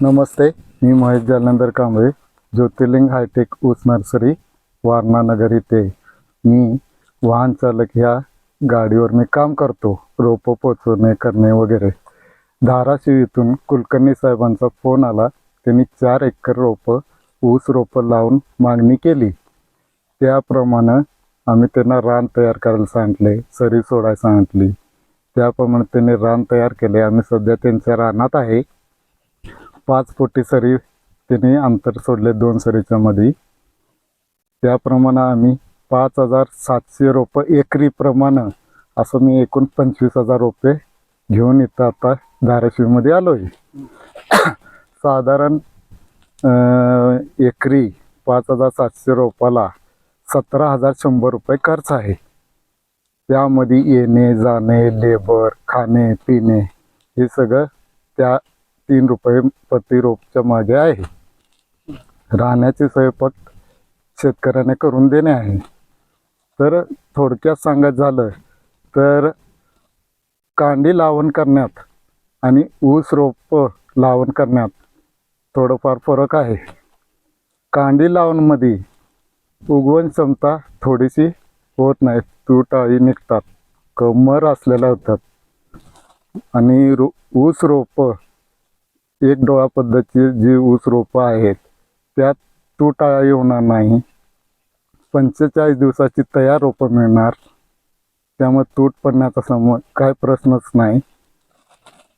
नमस्ते मी महेश जालंधर कांबळे ज्योतिर्लिंग हायटेक ऊस नर्सरी वारणानगर इथे. मी वाहन चालक ह्या गाडीवर मी काम करतो रोपं पोचवणे करणे वगैरे. धाराशिव इथून कुलकर्णी साहेबांचा फोन आला त्यांनी चार एकर रोपं ऊस रोपं लावून मागणी केली. त्याप्रमाणे आम्ही त्यांना रान तयार करायला सांगितले सरी सोडायला सांगितली. त्याप्रमाणे त्यांनी रान तयार केले. आम्ही सध्या त्यांच्या रानात आहे. पाच फुटी सरी तिने अंतर सोडले दोन सरीच्या मध्ये त्याप्रमाणे आम्ही पाच हजार सातशे रोपं एकरीप्रमाणे असं मी एकूण पंचवीस हजार रोपे घेऊन इथं आता धाराशिवमध्ये आलो आहे साधारण एकरी पाच हजार सातशे रोपाला सतरा हजार शंभर रुपये खर्च आहे. त्यामध्ये येणे जाणे लेबर खाणे पिणे हे सगळं त्या तीन रुपये प्रति रोपच्या मागे आहे. राहण्याची सोय फक्त शेतकऱ्याने करून देणे आहे. तर थोडक्यात सांगत झालं तर कांडी लावण करण्यात आणि ऊस रोप लावण करण्यात थोडंफार फरक आहे. कांडी लावणमध्ये उगवण क्षमता थोडीशी होत नाही. तुटाळी निघतात कमर असलेल्या होतात. आणि रो ऊस रोपं एक डोळा पद्धतीचे जी ऊस रोपं आहेत त्यात तुटाळी होणार नाही. पंचेचाळीस दिवसाची तयार रोपं मिळणार. त्यामुळे तूट पडण्याचा सम काय प्रश्नच नाही.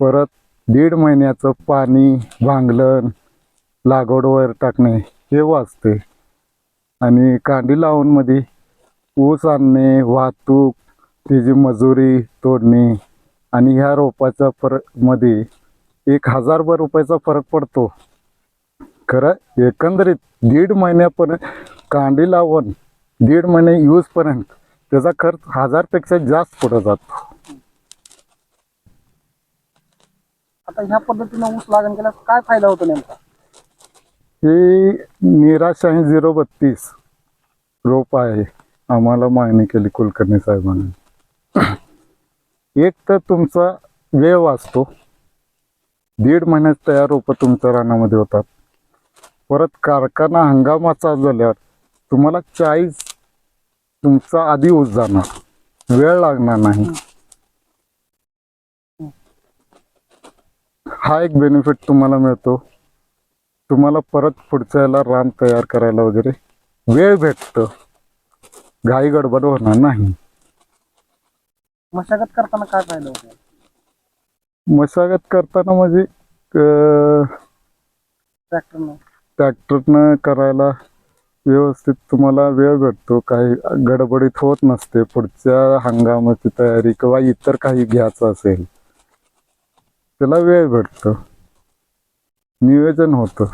परत दीड महिन्याचं पाणी भांगलन लागवडवर टाकणे हे वाचते. आणि कांडी लावूनमध्ये ऊस आणणे वाहतूक त्याची मजुरी तोडणे आणि ह्या रोपाच्या परमध्ये एक हजारभर रुपयाचा फरक पडतो. खरं एकंदरीत दीड महिन्यापर्यंत कांडी लावून दीड महिने यूजपर्यंत त्याचा खर्च हजारपेक्षा जास्त पुढे जातो. आता ह्या पद्धतीनं ऊस लागण केल्यास काय फायदा होतो नेमका? ही निराशाही झिरो बत्तीस रोप आहे आम्हाला मागणी केली कुलकर्णी साहेबांनी. एक तर तुमचा वेळ वाचतो. दीड महिन्यात तयार रोपं तुमच्या रानामध्ये होतात. परत कारखाना हंगामाचा झाल्यावर तुम्हाला चाळीस तुमचा आधी ऊस जाणार. वेळ लागणार नाही. हा एक बेनिफिट तुम्हाला मिळतो. तुम्हाला परत पुढच्या याला रान तयार करायला वगैरे वेळ भेटतं. घाई गडबड होणार नाही. मशागत करताना काय फायदा होतो? मशागत करताना म्हणजे ट्रॅक्टरनं. ट्रॅक्टरनं करायला व्यवस्थित तुम्हाला वेळ भेटतो. काही गडबडीत होत नसते. पुढच्या हंगामाची तयारी किंवा इतर काही घ्यायचं असेल त्याला वेळ भेटतो. नियोजन होतं.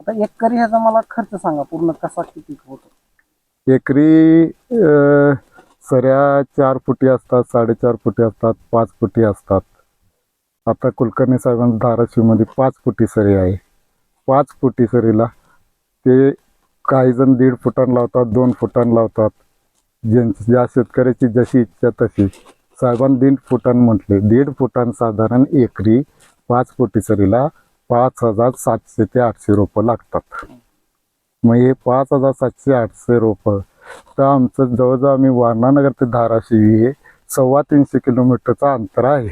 आता एकरी ह्याचा मला खर्च सांगा. पूर्ण कसा किती होतो? एकरी अ, सऱ्या चार फुटी असतात साडेचार फुटी असतात पाच फुटी असतात. आता कुलकर्णी साहेबांच्या धाराशिवमध्ये पाच फुटी सरी आहे. पाच फुटी सरीला ते काही जण दीड फुटान लावतात दोन फुटान लावतात. ज्यांची ज्या शेतकऱ्याची जशी इच्छा तशी. साहेबांनी दीड फुटान म्हटले. दीड फुटान साधारण एकरी पाच फुटी सरीला पाच हजार सातशे ते आठशे रोपं लागतात. मग हे पाच हजार सातशे आठशे रोपं तर आमचं जवळजवळ आम्ही वारणानगर ते धाराशिव हे सव्वा तीनशे किलोमीटरचं अंतर आहे.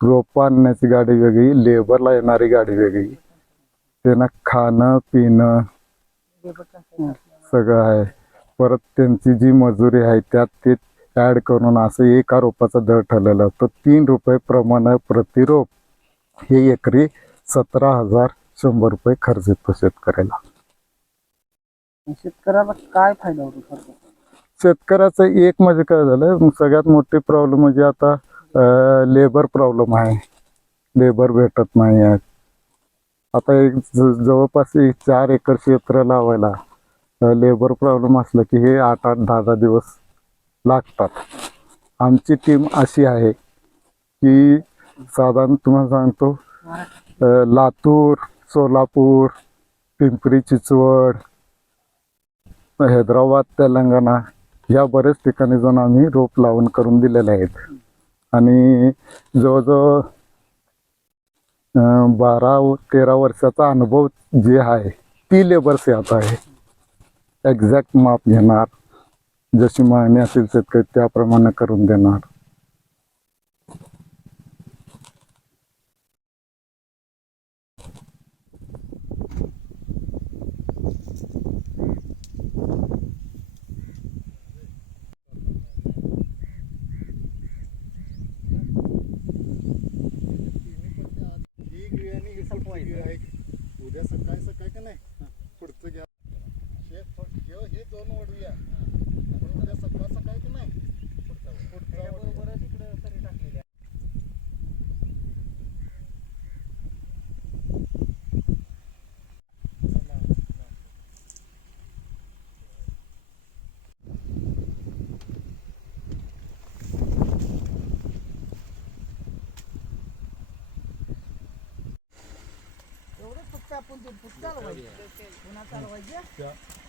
रोपं आणण्याची गाडी वेगळी लेबरला येणारी गाडी वेगळी. त्यांना खाणं पिणं सगळं आहे. परत त्यांची जी मजुरी आहे त्यात ते ॲड करून असं एका रोपाचा दर ठरलेला तर तीन रुपये प्रमाण प्रतिरोप हे एकरी सतरा हजार शंभर रुपये खर्च येतो शेतकऱ्याला. शेतकऱ्याला काय फायदा होतो खर्च शेतकऱ्याचं एक म्हणजे काय झालं सगळ्यात मोठी प्रॉब्लेम म्हणजे आता लेबर प्रॉब्लेम आहे. लेबर भेटत नाही आहे. आता एक ज- जवळपास एक चार एकर क्षेत्र लावायला लेबर प्रॉब्लेम असलं की हे आठ आठ दहा दहा दिवस लागतात. आमची टीम अशी आहे की साधारण तुम्हाला सांगतो अ, लातूर सोलापूर पिंपरी चिंचवड हैदराबाद तेलंगणा या बरेच ठिकाणी जाऊन आम्ही रोप लावून करून दिलेले आहेत. आणि जवळजवळ बारा व तेरा वर्षाचा अनुभव जे आहे ती लेबर्स यात आहे. एक्झॅक्ट माप घेणार. जशी मागणी असेल शेतकरी त्याप्रमाणे करून देणार.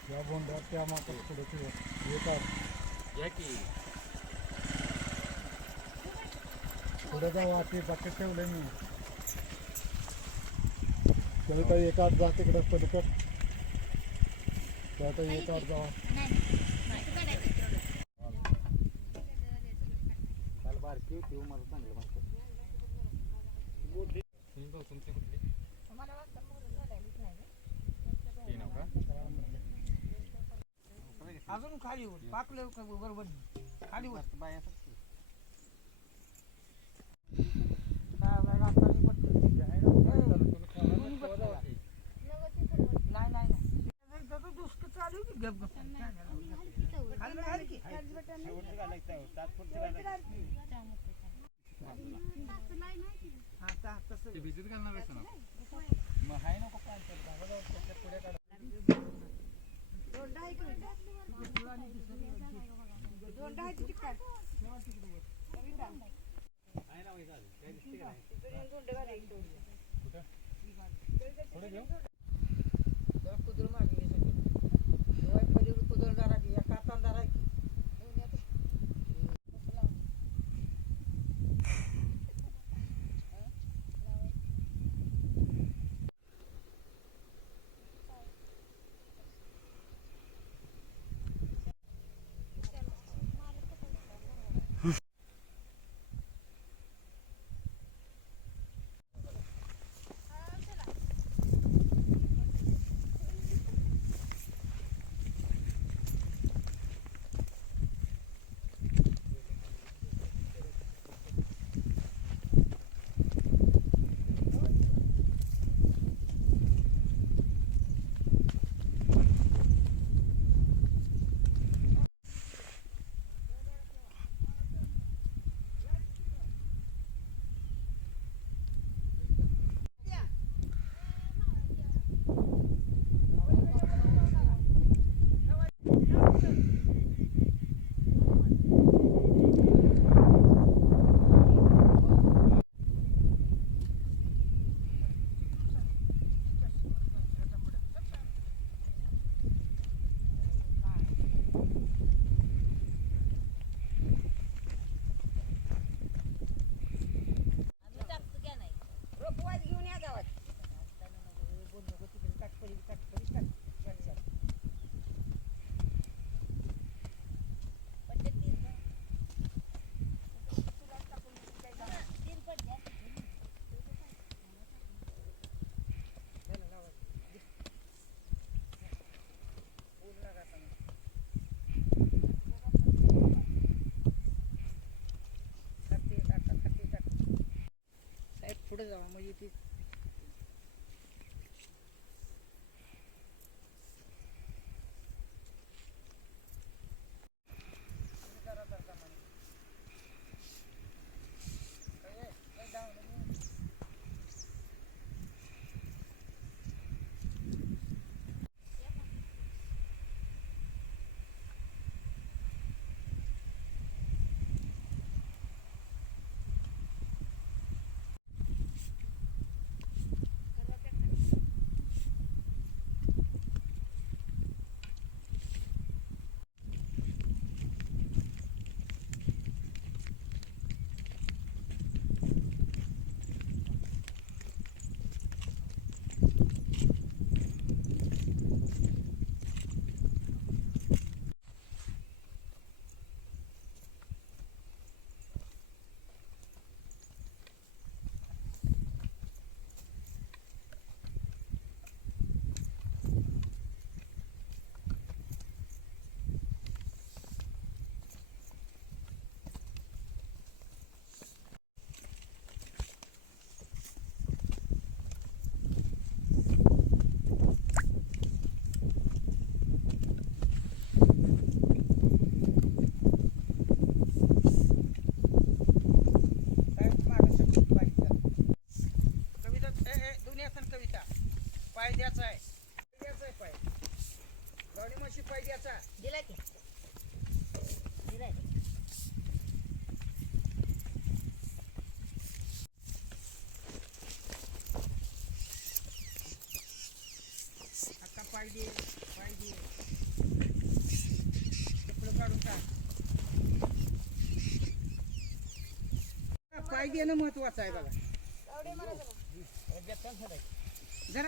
त्या बोंड्या त्या मात्र पुढे येतात पुढे जाऊ आधी बाकी ठेवले मी. त्याला काही एका आठ जा तिकडे पलीकड. त्या एक आठ जा. काल बारकी होती मला चांगलं माहिती. अजून खाली वर पाकले बरोबर खाली वर नाही नाही नाही. दुष्ट चालू की गप गप? खाली घाल की. हा, ता- तसं भिजत घालणार आहेस ना? जरा कुदळ मागे कुदळ धरा पुढे जावा. म्हणजे ती दिला की. दिलाय. आता दे चपलं काढून पाय देणं महत्वाचं आहे बघा. जरा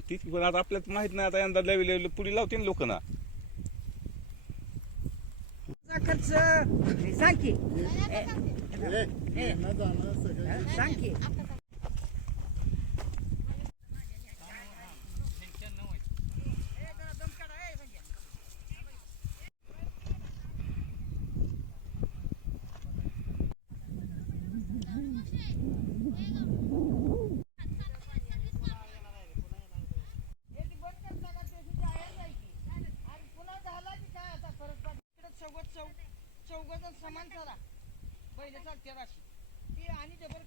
तीच पण आता आपल्याला माहीत नाही आता यंदा लेवल लेवल पुढे लावते लोक ना खर्च हे सांग की हे, सांग की समान चला. पहिले चालते राशी. ती आणि जबर